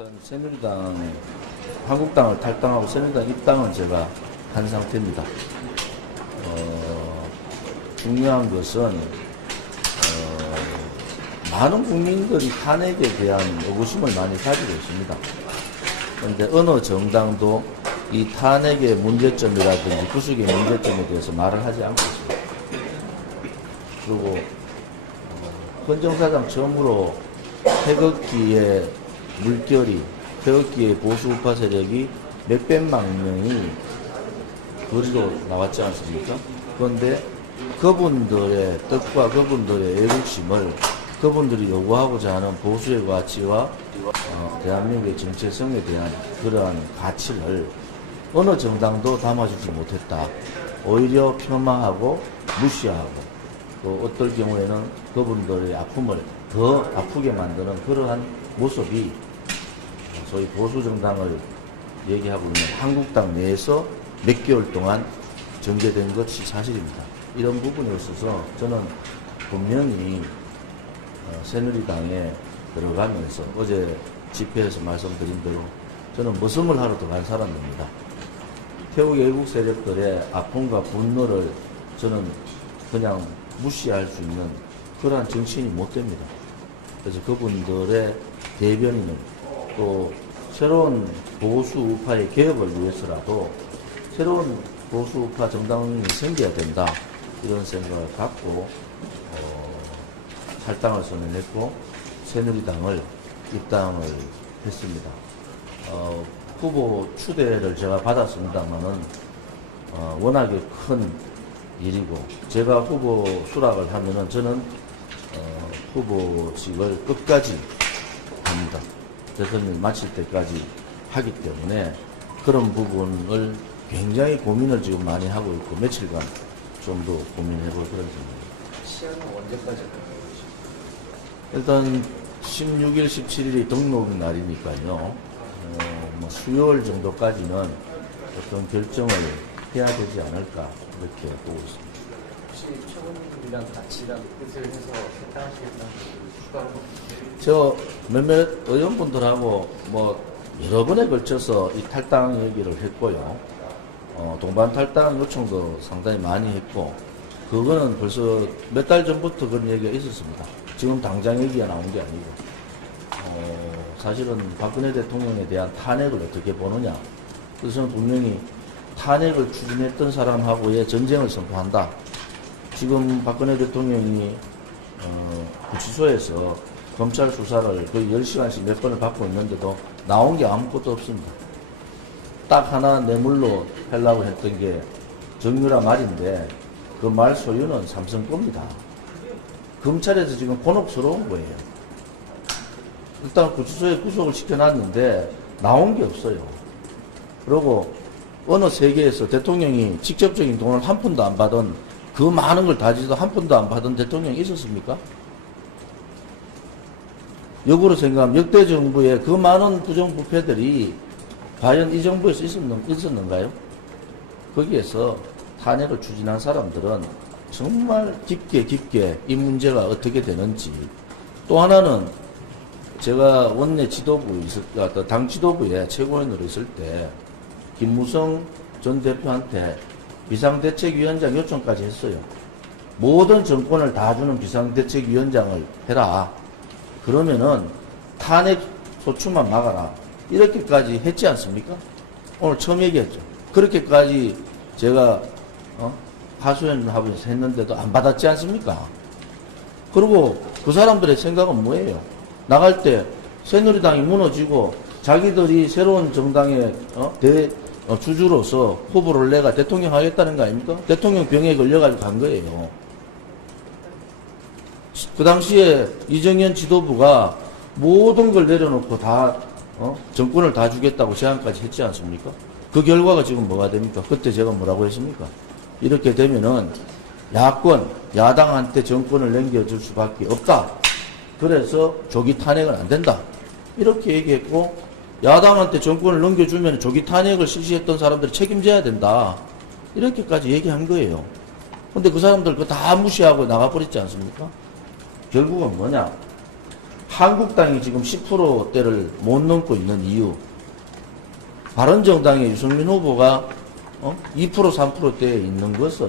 일단 새누리당, 한국당을 탈당하고 새누리당 입당은 제가 한 상태입니다. 중요한 것은 많은 국민들이 탄핵에 대한 의구심을 많이 가지고 있습니다. 그런데 어느 정당도 이 탄핵의 문제점이라든지 구속의 문제점에 대해서 말을 하지 않고 있습니다. 그리고 헌정사상 처음으로 태극기의 물결이, 태극기의 보수우파 세력이 몇백만 명이 거리로 나왔지 않습니까? 그런데 그분들의 뜻과 그분들의 애국심을 그분들이 요구하고자 하는 보수의 가치와 대한민국의 정체성에 대한 그러한 가치를 어느 정당도 담아주지 못했다. 오히려 폄하하고 무시하고 또 어떨 경우에는 그분들의 아픔을 더 아프게 만드는 그러한 모습이 소위 보수정당을 얘기하고 있는 한국당 내에서 몇 개월 동안 전개된 것이 사실입니다. 이런 부분에 있어서 저는 분명히 새누리당에 들어가면서 어제 집회에서 말씀드린 대로 저는 머슴을 하러 들어간 사람입니다. 태국 애국 세력들의 아픔과 분노를 저는 그냥 무시할 수 있는 그러한 정치인이 못 됩니다. 그래서 그분들의 대변인은 또 새로운 보수 우파의 개혁을 위해서라도 새로운 보수 우파 정당이 생겨야 된다. 이런 생각을 갖고 탈당을 선언했고 새누리당을 입당을 했습니다. 후보 추대를 제가 받았습니다만은 워낙에 큰 일이고 제가 후보 수락을 하면은 저는 후보직을 끝까지 합니다. 대선을 마칠 때까지 하기 때문에 그런 부분을 굉장히 고민을 지금 많이 하고 있고 며칠간 좀 더 고민해볼 그런 생각입니다. 시한은 언제까지 일단 16일, 17일이 등록 날이니까요. 수요일 정도까지는 어떤 결정을 해야 되지 않을까 이렇게 보고 있습니다. 혹시 최고님이랑 같이랑 뜻을 해서 탈당하시겠다는 추가로? 저 몇몇 의원분들하고 여러 번에 걸쳐서 이 탈당 얘기를 했고요. 동반 탈당 요청도 상당히 많이 했고, 그거는 벌써 몇 달 전부터 그런 얘기가 있었습니다. 지금 당장 얘기가 나온 게 아니고, 사실은 박근혜 대통령에 대한 탄핵을 어떻게 보느냐. 그래서 저는 분명히 탄핵을 추진했던 사람하고의 전쟁을 선포한다. 지금 박근혜 대통령이 구치소에서 검찰 수사를 거의 10시간씩 몇 번을 받고 있는데도 나온 게 아무것도 없습니다. 딱 하나 뇌물로 하려고 했던 게 정유라 말인데 그 말 소유는 삼성 겁니다. 검찰에서 지금 곤혹스러운 거예요. 일단 구치소에 구속을 시켜놨는데 나온 게 없어요. 그리고 어느 세계에서 대통령이 직접적인 돈을 한 푼도 안 받은 그 많은 걸 다지도 한 푼도 안 받은 대통령이 있었습니까? 역으로 생각하면 역대 정부의 그 많은 부정부패들이 과연 이 정부에서 있었는가요? 거기에서 탄핵을 추진한 사람들은 정말 깊게 이 문제가 어떻게 되는지. 또 하나는 제가 원내 지도부, 당 지도부에 최고위원으로 있을 때 김무성 전 대표한테 비상대책위원장 요청까지 했어요. 모든 정권을 다 주는 비상대책위원장을 해라. 그러면은 탄핵 소추만 막아라. 이렇게까지 했지 않습니까? 오늘 처음 얘기했죠. 그렇게까지 제가 하소연하고 했는데도 안 받았지 않습니까? 그리고 그 사람들의 생각은 뭐예요? 나갈 때 새누리당이 무너지고 자기들이 새로운 정당의 주주로서 후보를 내가 대통령 하겠다는 거 아닙니까? 대통령 병에 걸려가지고 간 거예요. 그 당시에 이정현 지도부가 모든 걸 내려놓고 다 정권을 다 주겠다고 제안까지 했지 않습니까? 그 결과가 지금 뭐가 됩니까? 그때 제가 뭐라고 했습니까? 이렇게 되면은 야당한테 정권을 넘겨줄 수밖에 없다. 그래서 조기 탄핵은 안 된다. 이렇게 얘기했고, 야당한테 정권을 넘겨주면 조기 탄핵을 실시했던 사람들이 책임져야 된다. 이렇게까지 얘기한 거예요. 근데 그 사람들 그거 다 무시하고 나가버렸지 않습니까? 결국은 뭐냐? 한국당이 지금 10%대를 못 넘고 있는 이유, 바른정당의 유승민 후보가 2% 3%대에 있는 것은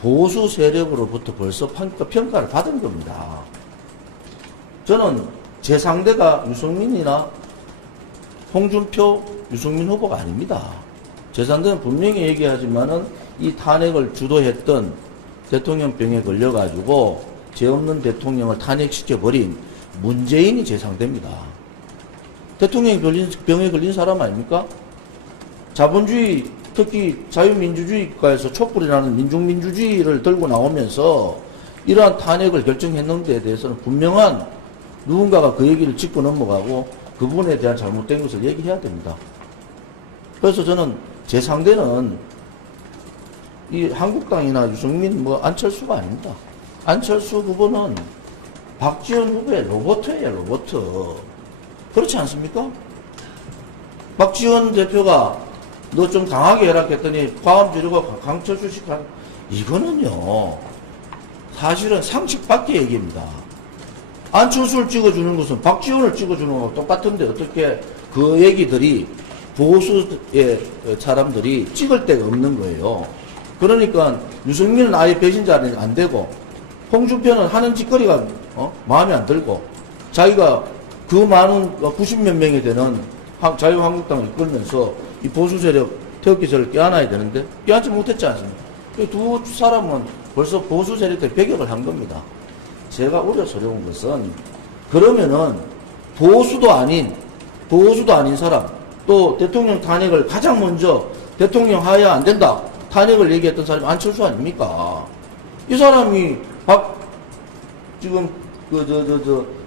보수 세력으로부터 벌써 평가를 받은 겁니다. 저는 제 상대가 유승민이나 홍준표, 유승민 후보가 아닙니다. 제 상대는 분명히 얘기하지만은 이 탄핵을 주도했던 대통령병에 걸려가지고 죄 없는 대통령을 탄핵시켜버린 문재인이 제 상대입니다. 대통령이 병에 걸린 사람 아닙니까? 자본주의, 특히 자유민주주의 국가에서 촛불이 나는 민중민주주의를 들고 나오면서 이러한 탄핵을 결정했는 데 대해서는 분명한 누군가가 그 얘기를 짚고 넘어가고 그 부분에 대한 잘못된 것을 얘기해야 됩니다. 그래서 저는 제 상대는 이 한국당이나 유승민, 안철수가 아닙니다. 안철수 후보는 박지원 후보의 로봇이에요, 로봇. 그렇지 않습니까? 박지원 대표가 너 좀 강하게 해라 했더니 과음 지르고 강철수식 이거는요, 사실은 상식 밖의 얘기입니다. 안철수를 찍어주는 것은 박지원을 찍어주는 거랑 똑같은데 어떻게 그 얘기들이 보수의 사람들이 찍을 데가 없는 거예요. 그러니까 유승민은 아예 배신자는 안 되고 홍준표는 하는 짓거리가 마음에 안 들고 자기가 그 많은 90몇 명이 되는 자유한국당을 이끌면서 이 보수 세력 태극기절을 껴안아야 되는데 껴안지 못했지 않습니까? 두 사람은 벌써 보수 세력들 배격을 한 겁니다. 제가 우려스러운 것은 그러면은 보수도 아닌 사람, 또 대통령 탄핵을 가장 먼저 대통령 하야 안 된다 탄핵을 얘기했던 사람이 안철수 아닙니까? 이 사람이 지금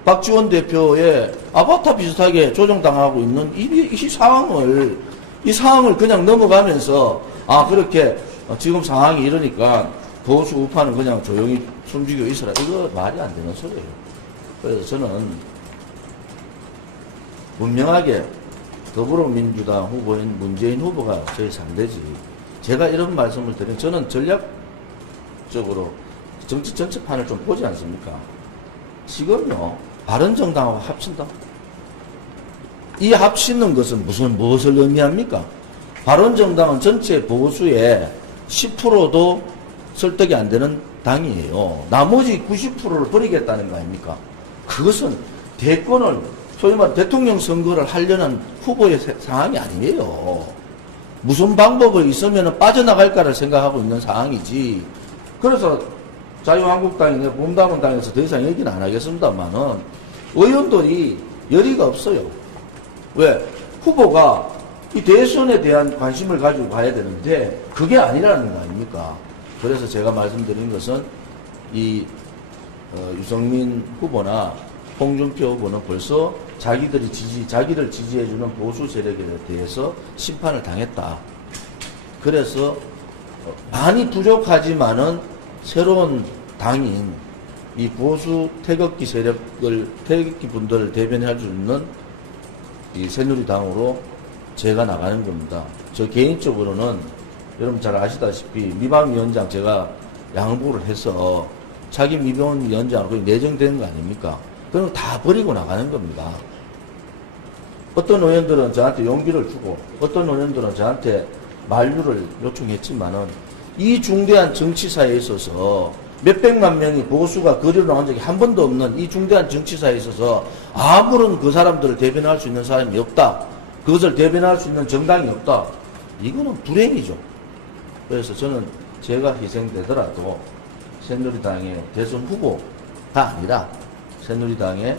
박지원 대표의 아바타 비슷하게 조정당하고 있는 이 상황을 그냥 넘어가면서 그렇게 지금 상황이 이러니까 보수 우파는 그냥 조용히 숨죽이고 있어라. 이거 말이 안 되는 소리예요. 그래서 저는 분명하게 더불어민주당 후보인 문재인 후보가 저희 상대지. 제가 이런 말씀을 드리면 저는 전략적으로 정치 전체판을 좀 보지 않습니까? 지금요, 바른정당하고 합친다. 이 합치는 것은 무엇을 의미합니까? 바른정당은 전체 보수의 10%도 설득이 안 되는 당이에요. 나머지 90%를 버리겠다는 거 아닙니까? 그것은 대권을, 소위 말해 대통령 선거를 하려는 후보의 상황이 아니에요. 무슨 방법이 있으면 빠져나갈까를 생각하고 있는 상황이지. 그래서 자유한국당이나 봄담은 당에서 더 이상 얘기는 안 하겠습니다만은 의원들이 열의가 없어요. 왜? 후보가 이 대선에 대한 관심을 가지고 가야 되는데 그게 아니라는 거 아닙니까? 그래서 제가 말씀드린 것은 유승민 후보나 홍준표 후보는 벌써 자기를 지지해주는 보수 세력에 대해서 심판을 당했다. 그래서 많이 부족하지만은 새로운 당인 이 보수 태극기 분들을 대변할 수 있는 이 새누리당으로 제가 나가는 겁니다. 저 개인적으로는 여러분 잘 아시다시피 미방위원장 제가 양보를 해서 차기 미방위원장으로 내정되는 거 아닙니까? 그럼 다 버리고 나가는 겁니다. 어떤 의원들은 저한테 용기를 주고 어떤 의원들은 저한테 만류를 요청했지만은 이 중대한 정치사에 있어서 몇백만 명이 보수가 거리로 나온 적이 한 번도 없는 이 중대한 정치사에 있어서 아무런 그 사람들을 대변할 수 있는 사람이 없다. 그것을 대변할 수 있는 정당이 없다. 이거는 불행이죠. 그래서 저는 제가 희생되더라도 새누리당의 대선 후보가 아니라 새누리당의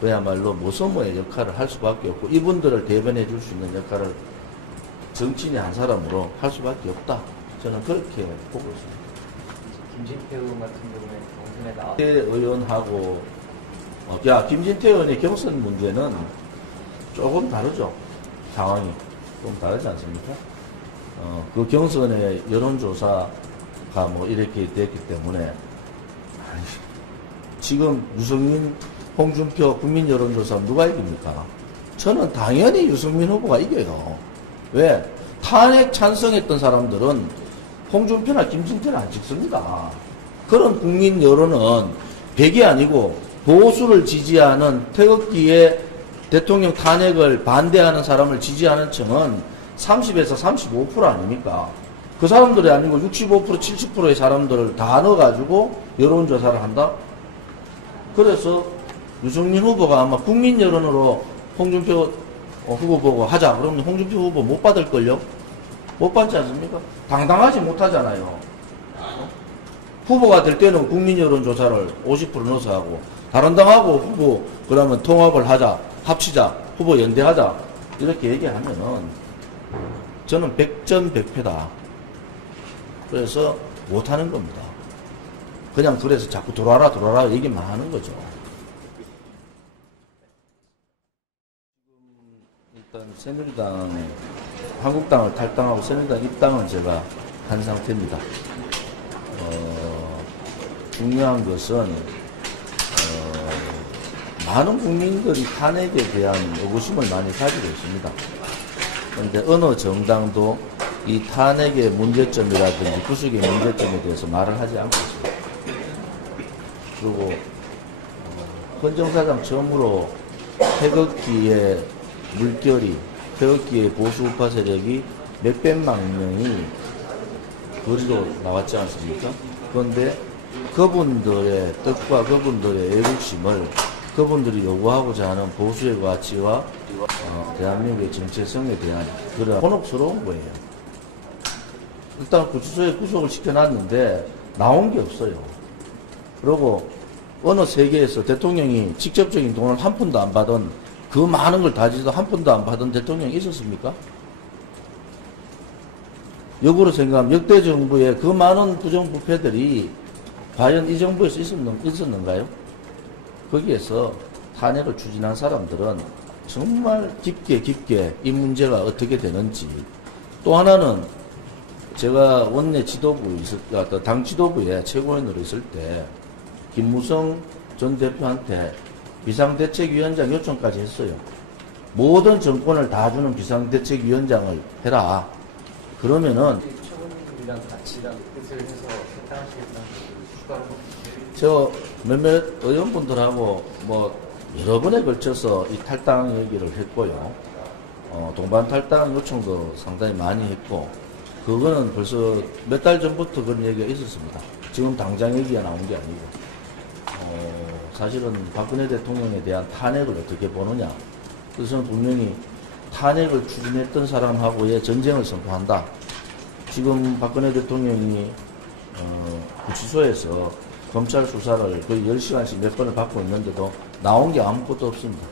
그야말로 모서모의 역할을 할 수밖에 없고 이분들을 대변해 줄 수 있는 역할을 정치인의 한 사람으로 할 수밖에 없다. 저는 그렇게 보고 있습니다. 김진태 의원 같은 경우에 경선에 나와 의원하고 김진태 의원의 경선 문제는 조금 다르죠. 상황이 좀 다르지 않습니까? 그 경선의 여론조사가 이렇게 됐기 때문에 지금 유승민, 홍준표 국민 여론조사 누가 이깁니까? 저는 당연히 유승민 후보가 이겨요. 왜? 탄핵 찬성했던 사람들은 홍준표나 김진태는 안 찍습니다. 그런 국민 여론은 100이 아니고 보수를 지지하는 태극기에 대통령 탄핵을 반대하는 사람을 지지하는 층은 30에서 35% 아닙니까? 그 사람들이 아니고 65%, 70%의 사람들을 다 넣어가지고 여론조사를 한다? 그래서 유승민 후보가 아마 국민 여론으로 홍준표 후보 보고 하자. 그러면 홍준표 후보 못 받을걸요? 못 받지 않습니까? 당당하지 못하잖아요. 후보가 될 때는 국민 여론조사를 50% 넣어서 하고, 다른 당하고 후보, 그러면 통합을 하자, 합치자, 후보 연대하자, 이렇게 얘기하면은, 저는 100전 100패다. 그래서 못하는 겁니다. 그냥 그래서 자꾸 들어와라 얘기만 하는 거죠. 일단 새누리당, 한국당을 탈당하고 새누리당 입당은 제가 한 상태입니다. 중요한 것은 많은 국민들이 탄핵에 대한 의구심을 많이 가지고 있습니다. 그런데 어느 정당도 이 탄핵의 문제점이라든지 구속의 문제점에 대해서 말을 하지 않고 있습니다. 그리고 헌정사상 처음으로 태극기의 물결이, 태극기의 보수 우파 세력이 몇백만 명이 거리로 나왔지 않습니까? 그런데 그분들의 뜻과 그분들의 애국심을 그분들이 요구하고자 하는 보수의 가치와 대한민국의 정체성에 대한 그런 곤혹스러운 거예요. 일단 구치소에 구속을 시켜놨는데 나온 게 없어요. 그리고 어느 세계에서 대통령이 직접적인 돈을 한 푼도 안 받은, 그 많은 걸 다지도 한 푼도 안 받은 대통령이 있었습니까? 역으로 생각하면 역대 정부의 그 많은 부정부패들이 과연 이 정부에서 있었는가요? 거기에서 탄핵을 추진한 사람들은 정말 깊게 이 문제가 어떻게 되는지. 또 하나는 제가 원내 지도부 당 지도부에 최고위원으로 있을 때 김무성 전 대표한테 비상대책위원장 요청까지 했어요. 모든 정권을 다 주는 비상대책위원장을 해라. 그러면은 최고님이랑 같이 뜻을 해서 탈당하시겠다는 추가로 저 몇몇 의원분들하고 여러 번에 걸쳐서 이 탈당 얘기를 했고요. 동반 탈당 요청도 상당히 많이 했고, 그거는 벌써 몇 달 전부터 그런 얘기가 있었습니다. 지금 당장 얘기가 나온 게 아니고, 사실은 박근혜 대통령에 대한 탄핵을 어떻게 보느냐. 그래서 분명히 탄핵을 추진했던 사람하고의 전쟁을 선포한다. 지금 박근혜 대통령이 구치소에서 검찰 수사를 거의 10시간씩 몇 번을 받고 있는데도 나온 게 아무것도 없습니다.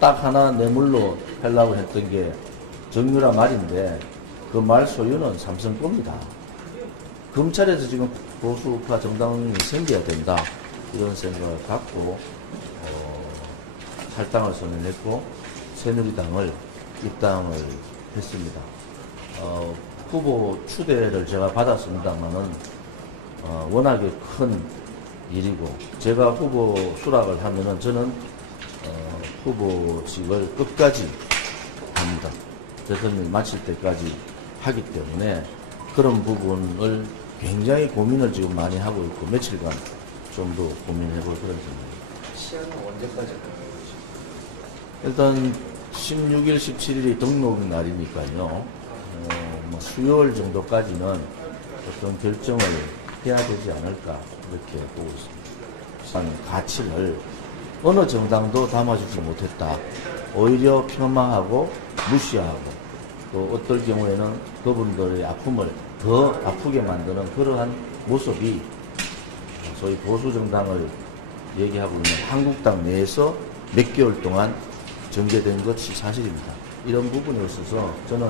딱 하나 뇌물로 하려고 했던 게 정유라 말인데 그 말 소유는 삼성 겁니다. 검찰에서 지금 보수우파 정당이 생겨야 된다. 이런 생각을 갖고 탈당을 선언했고 새누리당을 입당을 했습니다. 후보 추대를 제가 받았습니다만은 워낙에 큰 일이고, 제가 후보 수락을 하면은 저는 후보직을 끝까지 합니다. 대선을 마칠 때까지 하기 때문에 그런 부분을 굉장히 고민을 지금 많이 하고 있고, 며칠간 좀 더 고민해볼 그런 생각입니다. 시간은 언제까지 일단 16일, 17일이 등록 날이니까요. 수요일 정도까지는 어떤 결정을 해야 되지 않을까 이렇게 보고 있습니다. 가치를 어느 정당도 담아주지 못했다. 오히려 폄하하고 무시하고, 또 어떨 경우에는 그분들의 아픔을 더 아프게 만드는 그러한 모습이 소위 보수 정당을 얘기하고 있는 한국당 내에서 몇 개월 동안 전개된 것이 사실입니다. 이런 부분에 있어서 저는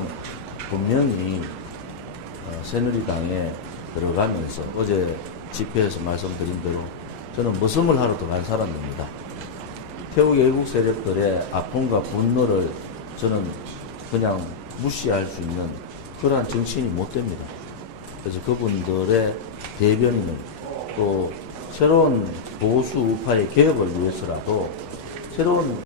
분명히 새누리당에 들어가면서 어제 집회에서 말씀드린 대로 저는 머슴을 하러 들어간 사람입니다. 태국 애국 세력들의 아픔과 분노를 저는 그냥 무시할 수 있는 그러한 정치인이 못 됩니다. 그래서 그분들의 대변인을, 또 새로운 보수 우파의 개혁을 위해서라도 새로운